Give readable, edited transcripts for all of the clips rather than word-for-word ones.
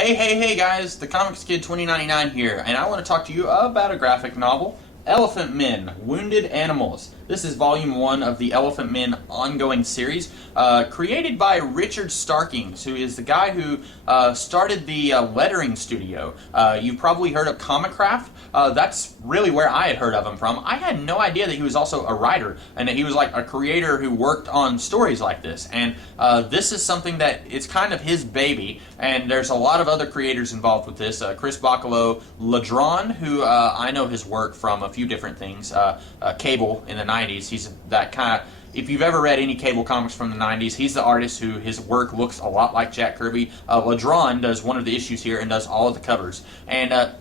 Hey guys, the Comics Kid 2099 here, and I want to talk to you about a graphic novel, Elephantmen, Wounded Animals. This is volume 1 of the Elephantmen ongoing series, created by Richard Starkings, who is the guy who started the lettering studio. You've probably heard of Comicraft. That's really where I had heard of him from. I had no idea that he was also a writer, and that he was like a creator who worked on stories like this. And this is something that it's kind of his baby, and there's a lot of other creators involved with this. Chris Bacalo Ladron, who I know his work from a few different things. Cable in the 90s. He's that kind of... If you've ever read any Cable comics from the 90s, he's the artist who his work looks a lot like Jack Kirby. Ladron does one of the issues here and does all of the covers. And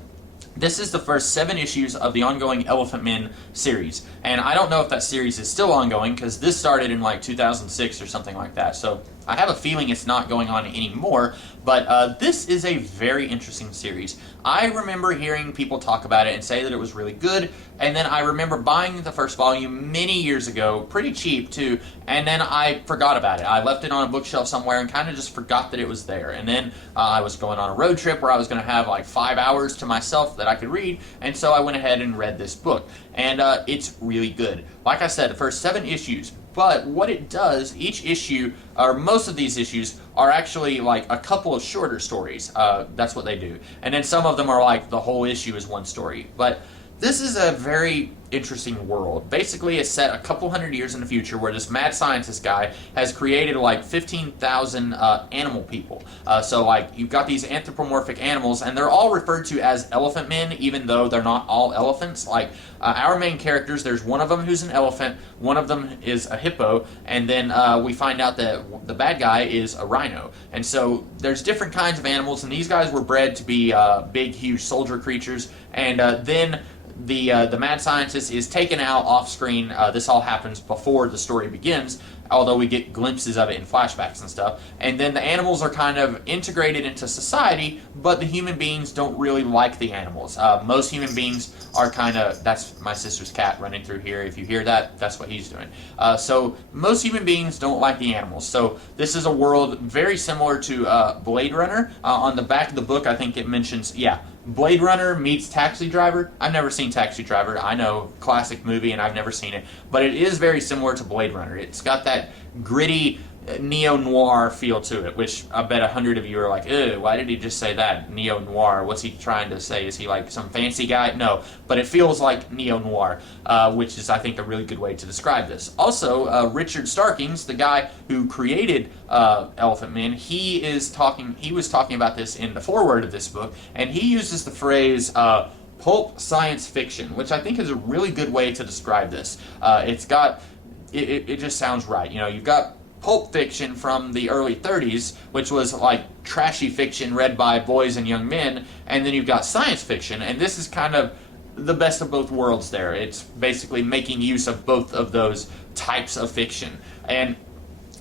this is the first 7 issues of the ongoing Elephantmen series. And I don't know if that series is still ongoing, because this started in like 2006 or something like that. So I have a feeling it's not going on anymore, but this is a very interesting series. I remember hearing people talk about it and say that it was really good, and then I remember buying the first volume many years ago, pretty cheap too, and then I forgot about it. I left it on a bookshelf somewhere and kind of just forgot that it was there. And then I was going on a road trip where I was going to have like 5 hours to myself that I could read, and so I went ahead and read this book. And it's really good. Like I said, the first 7 issues. But what it does, each issue, or most of these issues, are actually like a couple of shorter stories. That's what they do. And then some of them are like the whole issue is one story. But this is a very interesting world. Basically, it's set a couple hundred years in the future where this mad scientist guy has created like 15,000 animal people. So like you've got these anthropomorphic animals, and they're all referred to as elephant men, even though they're not all elephants. Like our main characters, there's one of them who's an elephant, one of them is a hippo, and then we find out that the bad guy is a rhino. And so there's different kinds of animals, and these guys were bred to be big, huge soldier creatures. And then the mad scientist is taken out off screen. This all happens before the story begins, although we get glimpses of it in flashbacks and stuff. And then the animals are kind of integrated into society, but the human beings don't really like the animals. Most human beings are kind of... That's my sister's cat running through here. If you hear that, that's what he's doing. So most human beings don't like the animals. So this is a world very similar to Blade Runner. On the back of the book, I think it mentions... Blade Runner meets Taxi Driver. I've never seen Taxi Driver. I know, classic movie, and I've never seen it. But it is very similar to Blade Runner. It's got that gritty neo-noir feel to it, which I bet 100 of you are like, ew, why did he just say that? Neo-noir. What's he trying to say? Is he like some fancy guy? No, but it feels like neo-noir, which is, I think, a really good way to describe this. Also, Richard Starkings, the guy who created Elephantmen, he was talking about this in the foreword of this book, and he uses the phrase pulp science fiction, which I think is a really good way to describe this. It just sounds right. You know, you've got pulp fiction from the early 30s, which was like trashy fiction read by boys and young men, and then you've got science fiction, and this is kind of the best of both worlds there. It's basically making use of both of those types of fiction. And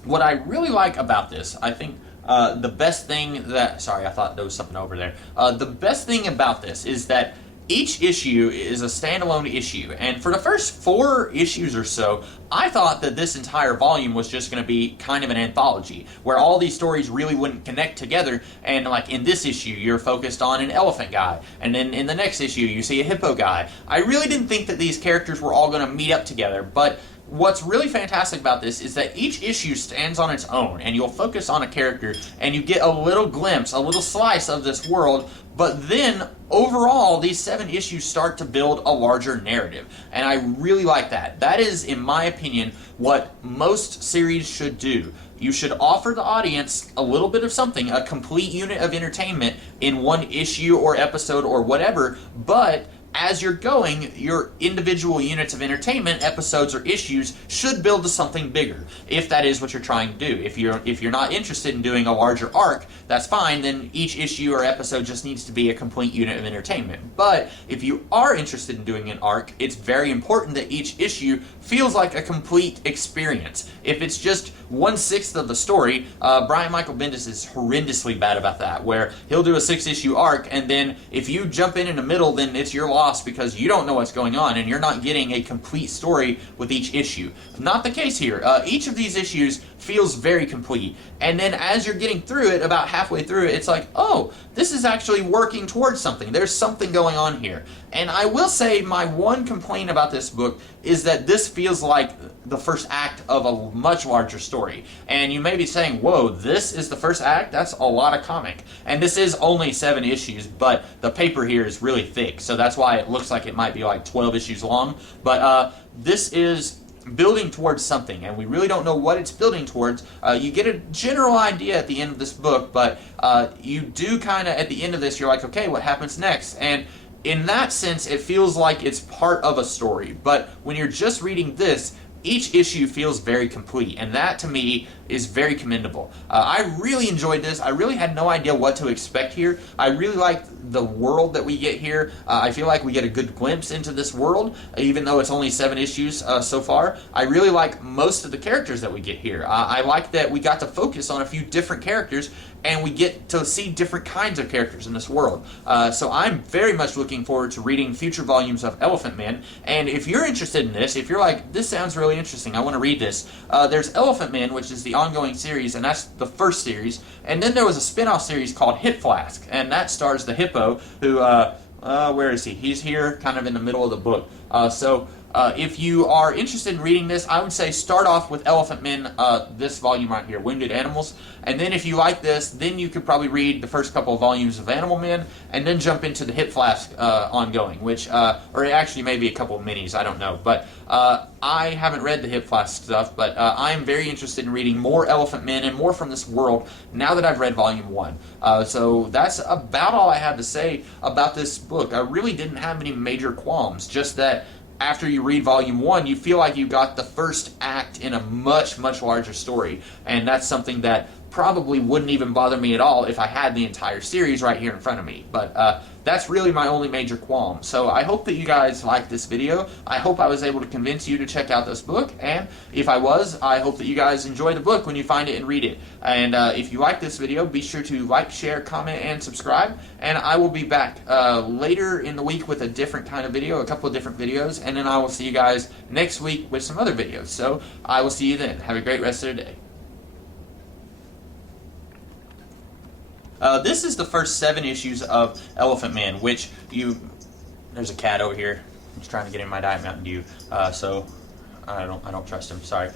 what I really like about this, I think the best thing that... Sorry, I thought there was something over there. The best thing about this is that each issue is a standalone issue, and for the first 4 issues or so, I thought that this entire volume was just going to be kind of an anthology, where all these stories really wouldn't connect together, and like in this issue, you're focused on an elephant guy, and then in the next issue, you see a hippo guy. I really didn't think that these characters were all going to meet up together, but what's really fantastic about this is that each issue stands on its own, and you'll focus on a character, and you get a little glimpse, a little slice of this world, but then overall, these 7 issues start to build a larger narrative, and I really like that. That is, in my opinion, what most series should do. You should offer the audience a little bit of something, a complete unit of entertainment in one issue or episode or whatever, but as you're going, your individual units of entertainment, episodes or issues, should build to something bigger, if that is what you're trying to do. If you're not interested in doing a larger arc, that's fine, then each issue or episode just needs to be a complete unit of entertainment. But if you are interested in doing an arc, it's very important that each issue feels like a complete experience. If it's just 1/6 of the story, Brian Michael Bendis is horrendously bad about that, where he'll do a 6-issue arc, and then if you jump in the middle, then it's your loss lost because you don't know what's going on and you're not getting a complete story with each issue. Not the case here. Each of these issues feels very complete, and then as you're getting through it, about halfway through it, it's like, oh, this is actually working towards something. There's something going on here. And I will say my one complaint about this book is that this feels like the first act of a much larger story. And you may be saying, whoa, this is the first act? That's a lot of comic. And this is only 7 issues, but the paper here is really thick, so that's why it looks like it might be like 12 issues long. But this is building towards something, and we really don't know what it's building towards. You get a general idea at the end of this book, but you do kind of, at the end of this, you're like, okay, what happens next? And in that sense, it feels like it's part of a story. But when you're just reading this, each issue feels very complete, and that to me is very commendable. I really enjoyed this. I really had no idea what to expect here. I really liked the world that we get here. I feel like we get a good glimpse into this world, even though it's only 7 issues so far. I really like most of the characters that we get here. I like that we got to focus on a few different characters, and we get to see different kinds of characters in this world. So I'm very much looking forward to reading future volumes of Elephantmen, and if you're interested in this, if you're like, this sounds really interesting, I want to read this, there's Elephantmen, which is the ongoing series, and that's the first series, and then there was a spin-off series called Hip Flask, and that stars the hippo, who, where is he? He's here, kind of in the middle of the book. If you are interested in reading this, I would say start off with Elephantmen, this volume right here, Wounded Animals, and then if you like this, then you could probably read the first couple of volumes of Animal Men, and then jump into the Hip Flask ongoing, which, or actually maybe a couple of minis, I don't know, but I haven't read the Hip Flask stuff, but I am very interested in reading more Elephantmen and more from this world now that I've read Volume 1. So that's about all I have to say about this book. I really didn't have any major qualms, just that after you read Volume 1, you feel like you got the first act in a much, much larger story. And that's something that probably wouldn't even bother me at all if I had the entire series right here in front of me. But that's really my only major qualm. So I hope that you guys liked this video. I hope I was able to convince you to check out this book. And if I was, I hope that you guys enjoy the book when you find it and read it. And if you like this video, be sure to like, share, comment, and subscribe. And I will be back later in the week with a different kind of video, a couple of different videos. And then I will see you guys next week with some other videos. So I will see you then. Have a great rest of the day. This is the first 7 issues of Elephantmen, which there's a cat over here. He's trying to get in my Diet Mountain Dew, so I don't trust him. Sorry.